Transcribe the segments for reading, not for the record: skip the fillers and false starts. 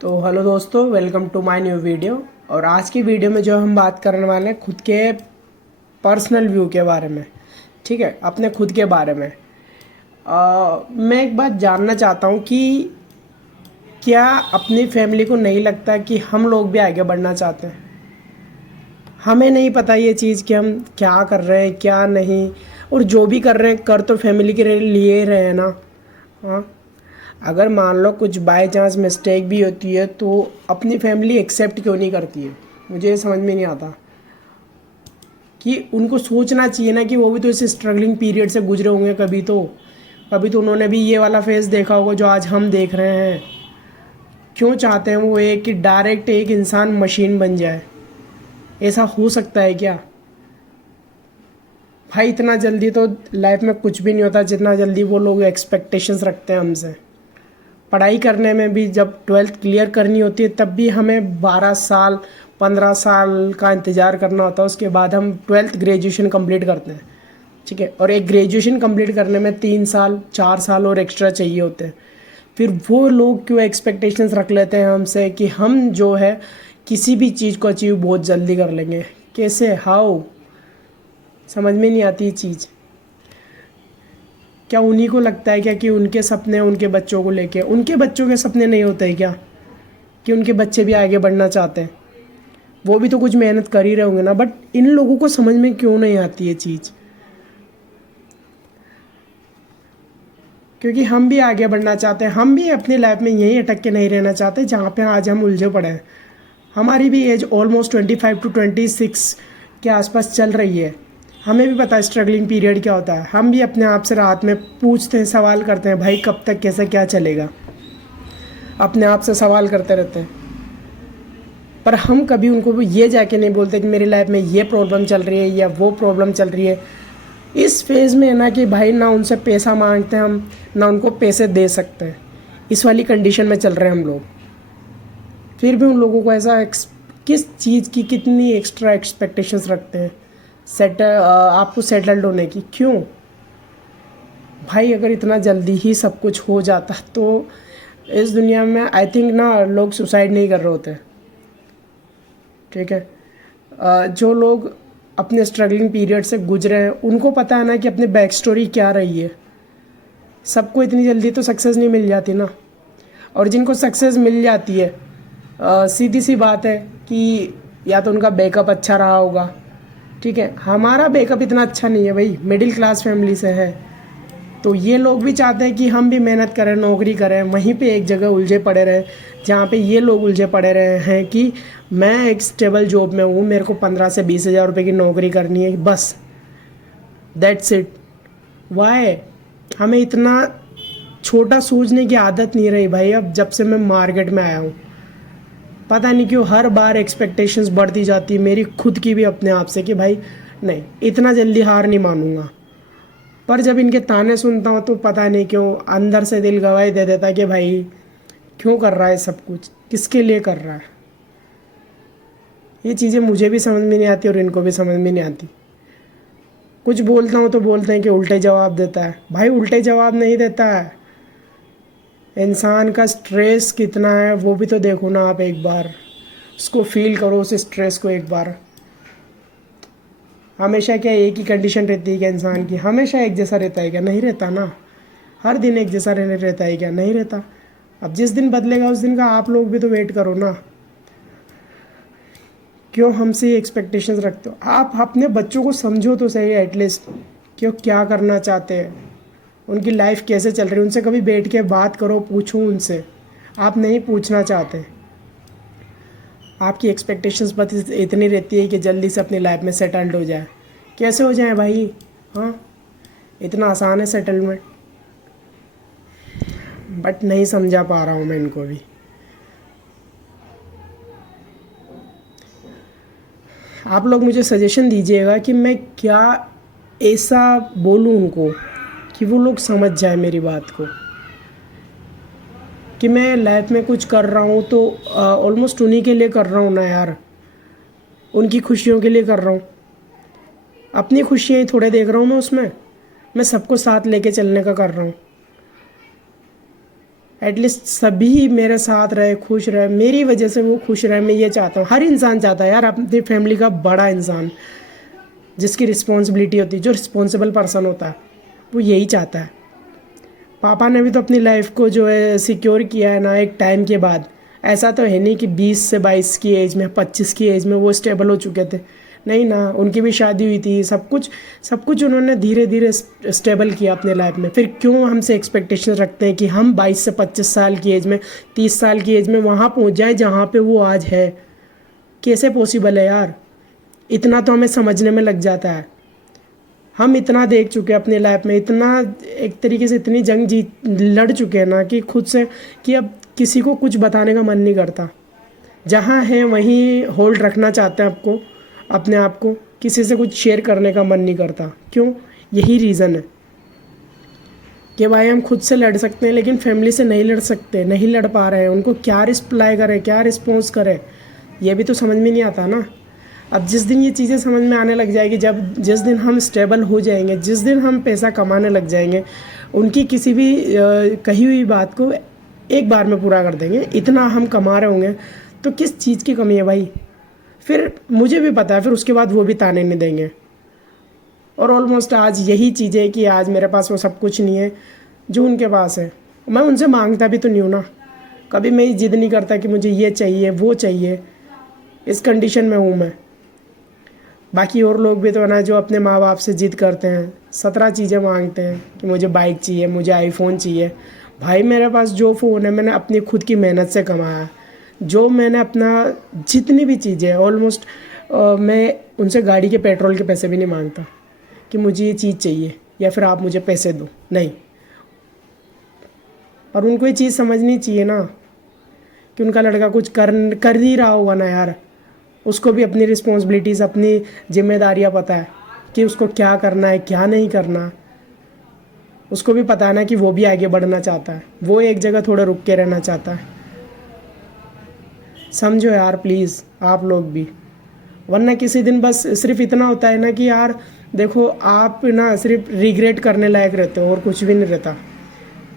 तो हेलो दोस्तों, welcome to my new video. और आज की वीडियो में जो हम बात करने वाले हैं खुद के पर्सनल व्यू के बारे में। ठीक है, अपने खुद के बारे में। मैं एक बात जानना चाहता हूँ कि क्या अपनी फैमिली को नहीं लगता कि हम लोग भी आगे बढ़ना चाहते हैं। हमें नहीं पता ये चीज़ कि हम क्या कर रहे हैं क्या नहीं, और जो भी कर रहे हैं कर तो फैमिली के लिए रहे हैं ना। हाँ, अगर मान लो कुछ बाय चांस मिस्टेक भी होती है तो अपनी फैमिली एक्सेप्ट क्यों नहीं करती है। मुझे ये समझ में नहीं आता कि उनको सोचना चाहिए ना कि वो भी तो इस स्ट्रगलिंग पीरियड से गुजरे होंगे। कभी तो उन्होंने भी ये वाला फेस देखा होगा जो आज हम देख रहे हैं। क्यों चाहते हैं वो एक कि डायरेक्ट एक इंसान मशीन बन जाए? ऐसा हो सकता है क्या? भाई इतना जल्दी तो लाइफ में कुछ भी नहीं होता जितना जल्दी वो लोग एक्सपेक्टेशंस रखते हैं हमसे। पढ़ाई करने में भी जब 12th क्लियर करनी होती है तब भी हमें 12 साल 15 साल का इंतज़ार करना होता है। उसके बाद हम 12th ग्रेजुएशन कंप्लीट करते हैं। ठीक है, और एक ग्रेजुएशन कंप्लीट करने में 3 साल 4 साल और एक्स्ट्रा चाहिए होते हैं। फिर वो लोग क्यों एक्सपेक्टेशंस रख लेते हैं हमसे कि हम जो है किसी भी चीज़ को अचीव बहुत जल्दी कर लेंगे। कैसे, हाउ? समझ में नहीं आती ये चीज़। क्या उन्हीं को लगता है क्या कि उनके सपने उनके बच्चों को लेके, उनके बच्चों के सपने नहीं होते हैं क्या कि उनके बच्चे भी आगे बढ़ना चाहते हैं? वो भी तो कुछ मेहनत कर ही रहे होंगे ना। बट इन लोगों को समझ में क्यों नहीं आती ये चीज़? क्योंकि हम भी आगे बढ़ना चाहते हैं। हम भी अपनी लाइफ में यहीं अटक के नहीं रहना चाहते जहाँ पे आज हम उलझे पड़े हैं। हमारी भी एज ऑलमोस्ट 25 to 26 के आसपास चल रही है। हमें भी पता है स्ट्रगलिंग पीरियड क्या होता है। हम भी अपने आप से रात में पूछते हैं, सवाल करते हैं, भाई कब तक कैसे क्या चलेगा। अपने आप से सवाल करते रहते हैं। पर हम कभी उनको ये जाके नहीं बोलते कि मेरी लाइफ में ये प्रॉब्लम चल रही है या वो प्रॉब्लम चल रही है। इस फेज़ में है ना कि भाई ना उनसे पैसा मांगते हैं हम, ना उनको पैसे दे सकते हैं। इस वाली कंडीशन में चल रहे हैं हम लोग। फिर भी उन लोगों को ऐसा किस चीज़ की कितनी एक्स्ट्रा एक्सपेक्टेशंस रखते हैं आपको सेटल्ड होने की। क्यों भाई? अगर इतना जल्दी ही सब कुछ हो जाता तो इस दुनिया में आई थिंक ना लोग सुसाइड नहीं कर रहे होते। ठीक है, जो लोग अपने स्ट्रगलिंग पीरियड से गुजरे हैं उनको पता है ना कि अपनी बैक स्टोरी क्या रही है। सबको इतनी जल्दी तो सक्सेस नहीं मिल जाती ना। और जिनको सक्सेस मिल जाती है सीधी सी बात है कि या तो उनका बैकअप अच्छा रहा होगा। ठीक है, हमारा बैकअप इतना अच्छा नहीं है भाई, मिडिल क्लास फैमिली से है। तो ये लोग भी चाहते हैं कि हम भी मेहनत करें, नौकरी करें, वहीं पे एक जगह उलझे पड़े रहे जहाँ पे ये लोग उलझे पड़े रहे हैं कि मैं एक स्टेबल जॉब में हूँ, मेरे को 15 से 20 हज़ार रुपये की नौकरी करनी है, बस दैट्स इट। वाई? हमें इतना छोटा सोचने की आदत नहीं रही भाई। अब जब से मैं मार्केट में आया हूँ पता नहीं क्यों हर बार एक्सपेक्टेशंस बढ़ती जाती है मेरी खुद की भी अपने आप से कि भाई नहीं, इतना जल्दी हार नहीं मानूंगा। पर जब इनके ताने सुनता हूँ तो पता नहीं क्यों अंदर से दिल गवाही दे देता है कि भाई क्यों कर रहा है सब कुछ, किसके लिए कर रहा है। ये चीज़ें मुझे भी समझ में नहीं आती और इनको भी समझ में नहीं आती। कुछ बोलता हूँ तो बोलते हैं कि उल्टे जवाब देता है। भाई उल्टे जवाब नहीं देता है। इंसान का स्ट्रेस कितना है वो भी तो देखो ना आप एक बार। उसको फील करो, उस स्ट्रेस को एक बार। हमेशा क्या एक ही कंडीशन रहती है क्या इंसान की? हमेशा एक जैसा रहता है क्या? नहीं रहता ना। हर दिन एक जैसा रहने रहता है क्या? नहीं रहता। अब जिस दिन बदलेगा उस दिन का आप लोग भी तो वेट करो ना। क्यों हमसे ये एक्सपेक्टेशंस रखते हो? आप अपने बच्चों को समझो तो सही एटलीस्ट, क्यों क्या करना चाहते हैं, उनकी लाइफ कैसे चल रही है। उनसे कभी बैठ के बात करो, पूछो उनसे। आप नहीं पूछना चाहते। आपकी एक्सपेक्टेशंस बस इतनी रहती है कि जल्दी से अपनी लाइफ में सेटल्ड हो जाए। कैसे हो जाए भाई? हाँ, इतना आसान है सेटलमेंट? बट नहीं समझा पा रहा हूँ मैं इनको भी। आप लोग मुझे सजेशन दीजिएगा कि मैं क्या ऐसा बोलूँ उनको कि वो लोग समझ जाए मेरी बात को, कि मैं लाइफ में कुछ कर रहा हूँ तो ऑलमोस्ट उन्हीं के लिए कर रहा हूँ ना यार। उनकी खुशियों के लिए कर रहा हूँ, अपनी खुशियाँ ही थोड़े देख रहा हूँ मैं उसमें। मैं सबको साथ लेके चलने का कर रहा हूँ। एटलीस्ट सभी मेरे साथ रहे, खुश रहे, मेरी वजह से वो खुश रहे, मैं ये चाहता हूँ। हर इंसान चाहता है यार, अपनी फैमिली का बड़ा इंसान जिसकी रिस्पॉन्सिबिलिटी होती है, जो रिस्पॉन्सिबल पर्सन होता है, वो यही चाहता है। पापा ने भी तो अपनी लाइफ को जो है सिक्योर किया है ना एक टाइम के बाद। ऐसा तो है नहीं कि 20 से 22 की एज में, 25 की एज में वो स्टेबल हो चुके थे, नहीं ना। उनकी भी शादी हुई थी, सब कुछ उन्होंने धीरे धीरे स्टेबल किया अपने लाइफ में। फिर क्यों हमसे एक्सपेक्टेशन रखते हैं कि हम 22 से 25 साल की एज में, 30 साल की एज में वहाँ पहुँच जाए जहाँ पे वो आज है? कैसे पॉसिबल है यार? इतना तो हमें समझने में लग जाता है। हम इतना देख चुके हैं अपनी लाइफ में, इतना एक तरीके से इतनी जंग लड़ चुके हैं ना कि खुद से, कि अब किसी को कुछ बताने का मन नहीं करता। जहाँ है वहीं होल्ड रखना चाहते हैं आपको, अपने आप को। किसी से कुछ शेयर करने का मन नहीं करता। क्यों? यही रीज़न है कि भाई हम खुद से लड़ सकते हैं लेकिन फैमिली से नहीं लड़ सकते, नहीं लड़ पा रहे हैं। उनको क्या रिप्लाई करें, क्या रिस्पॉन्स करें, ये भी तो समझ में नहीं आता ना। अब जिस दिन ये चीज़ें समझ में आने लग जाएगी, जिस दिन हम स्टेबल हो जाएंगे, जिस दिन हम पैसा कमाने लग जाएंगे, उनकी किसी भी कही हुई बात को एक बार में पूरा कर देंगे। इतना हम कमा रहे होंगे तो किस चीज़ की कमी है भाई? फिर मुझे भी पता है, फिर उसके बाद वो भी ताने नहीं देंगे। और ऑलमोस्ट आज यही चीज़ है कि आज मेरे पास वो सब कुछ नहीं है जो उनके पास है। मैं उनसे मांगता भी तो नहीं हूँ ना। कभी मैं ये जिद नहीं करता कि मुझे ये चाहिए वो चाहिए। इस कंडीशन में हूँ मैं। बाकी और लोग भी तो ना जो अपने माँ बाप से जिद करते हैं, 17 चीज़ें मांगते हैं कि मुझे बाइक चाहिए, मुझे आईफोन चाहिए। भाई मेरे पास जो फ़ोन है मैंने अपनी खुद की मेहनत से कमाया। जो मैंने अपना जितनी भी चीज़ें ऑलमोस्ट, मैं उनसे गाड़ी के पेट्रोल के पैसे भी नहीं मांगता कि मुझे ये चीज़ चाहिए या फिर आप मुझे पैसे दो, नहीं। और उनको ये चीज़ समझनी चाहिए ना कि उनका लड़का कुछ कर ही रहा होगा ना यार। उसको भी अपनी रिस्पॉन्सिबिलिटीज़, अपनी जिम्मेदारियाँ पता है कि उसको क्या करना है, क्या नहीं करना। उसको भी पता है ना कि वो भी आगे बढ़ना चाहता है, वो एक जगह थोड़ा रुक के रहना चाहता है। समझो यार प्लीज़ आप लोग भी। वरना किसी दिन बस सिर्फ इतना होता है ना कि यार देखो, आप ना सिर्फ रिग्रेट करने लायक रहते हो और कुछ भी नहीं रहता।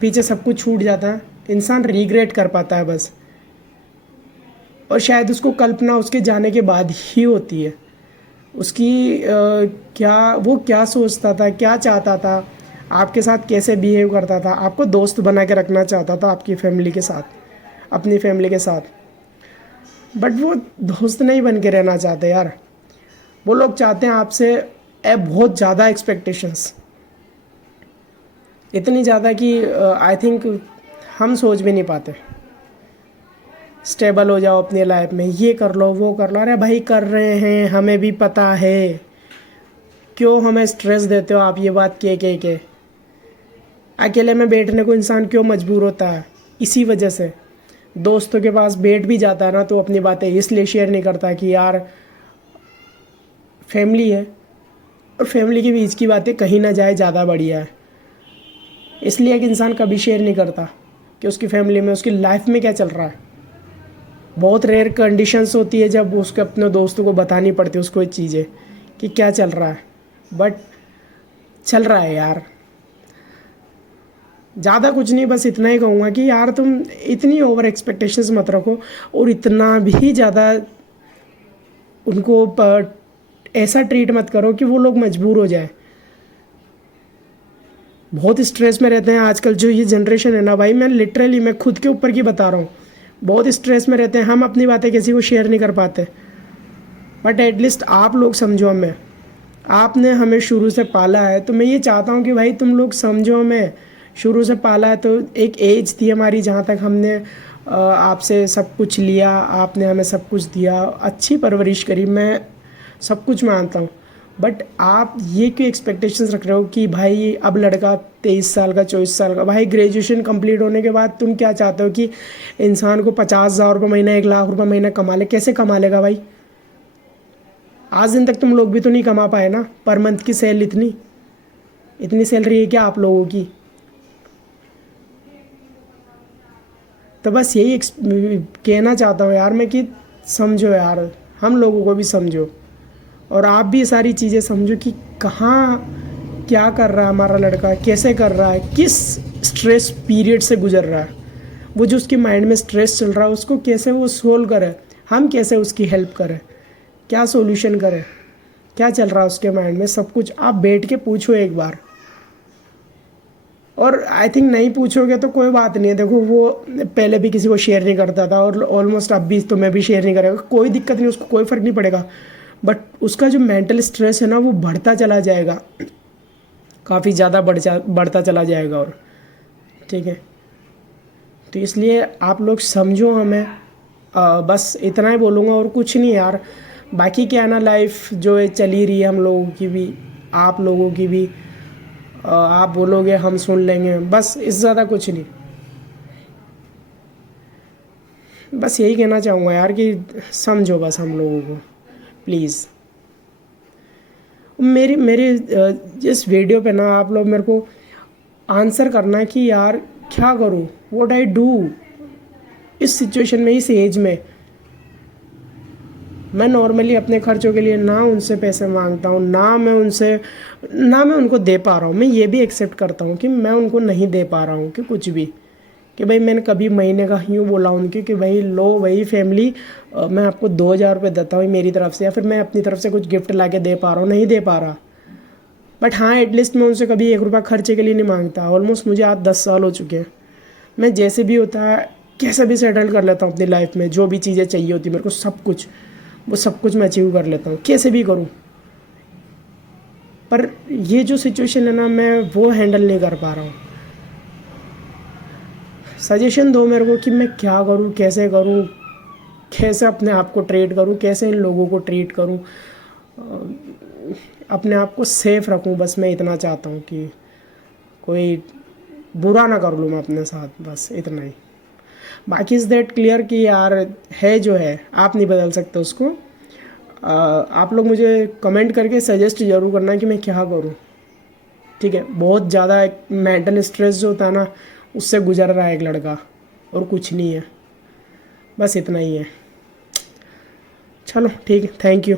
पीछे सब कुछ छूट जाता है, इंसान रिग्रेट कर पाता है बस। और शायद उसको कल्पना उसके जाने के बाद ही होती है। उसकी वो क्या सोचता था, क्या चाहता था, आपके साथ कैसे बिहेव करता था, आपको दोस्त बना के रखना चाहता था आपकी फैमिली के साथ, अपनी फैमिली के साथ। बट वो दोस्त नहीं बन के रहना चाहते यार। वो लोग चाहते हैं आपसे बहुत ज़्यादा एक्सपेक्टेशंस, इतनी ज़्यादा कि आई थिंक हम सोच भी नहीं पाते। स्टेबल हो जाओ अपनी लाइफ में, ये कर लो वो कर लो। अरे भाई कर रहे हैं, हमें भी पता है। क्यों हमें स्ट्रेस देते हो आप ये बात के अकेले में बैठने को इंसान क्यों मजबूर होता है? इसी वजह से। दोस्तों के पास बैठ भी जाता है ना तो अपनी बातें इसलिए शेयर नहीं करता कि यार फैमिली है और फैमिली के बीच की बातें कहीं ना जाए, ज़्यादा बढ़िया है। इसलिए एक इंसान कभी शेयर नहीं करता कि उसकी फैमिली में, उसकी लाइफ में क्या चल रहा है। बहुत रेयर कंडीशंस होती है जब उसके अपने दोस्तों को बतानी पड़ती है उसको ये चीज़ें कि क्या चल रहा है। बट चल रहा है यार। ज़्यादा कुछ नहीं, बस इतना ही कहूँगा कि यार तुम इतनी ओवर एक्सपेक्टेशंस मत रखो और इतना भी ज़्यादा उनको ऐसा ट्रीट मत करो कि वो लोग मजबूर हो जाए। बहुत स्ट्रेस में रहते हैं आजकल जो ये जनरेशन है ना भाई। मैं खुद के ऊपर की बता रहा हूँ। बहुत स्ट्रेस में रहते हैं, हम अपनी बातें किसी को शेयर नहीं कर पाते। बट एटलीस्ट आप लोग समझो हमें। आपने हमें शुरू से पाला है तो मैं ये चाहता हूँ कि भाई तुम लोग समझो हमें। शुरू से पाला है तो एक एज थी हमारी जहाँ तक हमने आपसे सब कुछ लिया, आपने हमें सब कुछ दिया, अच्छी परवरिश करी, मैं सब कुछ मानता हूँ। बट आप ये क्यों एक्सपेक्टेशंस रख रहे हो कि भाई अब लड़का 23 साल का, 24 साल का, भाई ग्रेजुएशन कंप्लीट होने के बाद तुम क्या चाहते हो कि इंसान को 50,000 रुपये महीना, 1,00,000 रुपये महीना कमा ले? कैसे कमा लेगा भाई? आज दिन तक तुम लोग भी तो नहीं कमा पाए ना। पर मंथ की इतनी सैलरी है क्या आप लोगों की? तो बस यही कहना चाहता हूँ यार मैं कि समझो यार, हम लोगों को भी समझो और आप भी सारी चीज़ें समझो कि कहाँ क्या कर रहा है हमारा लड़का, कैसे कर रहा है, किस स्ट्रेस पीरियड से गुजर रहा है। वो जो उसके माइंड में स्ट्रेस चल रहा है उसको कैसे वो सोल्व करे, हम कैसे उसकी हेल्प करें, क्या सॉल्यूशन करें, क्या चल रहा है उसके माइंड में, सब कुछ आप बैठ के पूछो एक बार। और आई थिंक नहीं पूछोगे तो कोई बात नहीं है, देखो वो पहले भी किसी को शेयर नहीं करता था और ऑलमोस्ट अब भी तो मैं भी शेयर नहीं करेगा, कोई दिक्कत नहीं, उसको कोई फ़र्क नहीं पड़ेगा। बट उसका जो मेंटल स्ट्रेस है ना वो बढ़ता चला जाएगा, काफ़ी ज़्यादा बढ़ता चला जाएगा। और ठीक है, तो इसलिए आप लोग समझो हमें। बस इतना ही बोलूँगा और कुछ नहीं यार। बाकी क्या है ना, लाइफ जो है चली रही है, हम लोगों की भी आप लोगों की भी। आप बोलोगे हम सुन लेंगे, बस इससे ज़्यादा कुछ नहीं। बस यही कहना चाहूँगा यार कि समझो बस हम लोगों को प्लीज़। मेरी मेरी इस वीडियो पे ना आप लोग मेरे को आंसर करना है कि यार क्या करूँ, व्हाट आई डू इस सिचुएशन में, इस एज में। मैं नॉर्मली अपने खर्चों के लिए ना उनसे पैसे मांगता हूँ, ना मैं उनको दे पा रहा हूँ। मैं ये भी एक्सेप्ट करता हूँ कि मैं उनको नहीं दे पा रहा हूँ कि कुछ भी, कि भाई मैंने कभी महीने का यूँ बोला उनके कि भाई लो वही फैमिली, मैं आपको 2,000 रुपये देता हूँ मेरी तरफ से, या फिर मैं अपनी तरफ से कुछ गिफ्ट ला के दे पा रहा हूँ, नहीं दे पा रहा। बट हाँ, एटलीस्ट मैं उनसे कभी 1 रुपया खर्चे के लिए नहीं मांगता। ऑलमोस्ट मुझे आज 10 साल हो चुके हैं। मैं जैसे भी होता है कैसे भी सेटल कर लेता हूँ अपनी लाइफ में, जो भी चीज़ें चाहिए होती मेरे को सब कुछ, वो सब कुछ मैं अचीव कर लेता हूँ कैसे भी करूँ। पर ये जो सिचुएशन है ना, मैं वो हैंडल नहीं कर पा रहा हूँ। सजेशन दो मेरे को कि मैं क्या करूँ, कैसे करूँ, कैसे अपने आप को ट्रीट करूँ, कैसे इन लोगों को ट्रीट करूँ, अपने आप को सेफ रखूँ। बस मैं इतना चाहता हूँ कि कोई बुरा ना कर लूँ मैं अपने साथ, बस इतना ही। बाकी इज़ दैट क्लियर कि यार है जो है, आप नहीं बदल सकते उसको। आप लोग मुझे कमेंट करके सजेस्ट ज़रूर करना कि मैं क्या करूँ। ठीक है, बहुत ज़्यादा एक मेंटल स्ट्रेस जो होता है ना, उससे गुजर रहा है एक लड़का, और कुछ नहीं है, बस इतना ही है। चलो ठीक है, थैंक यू।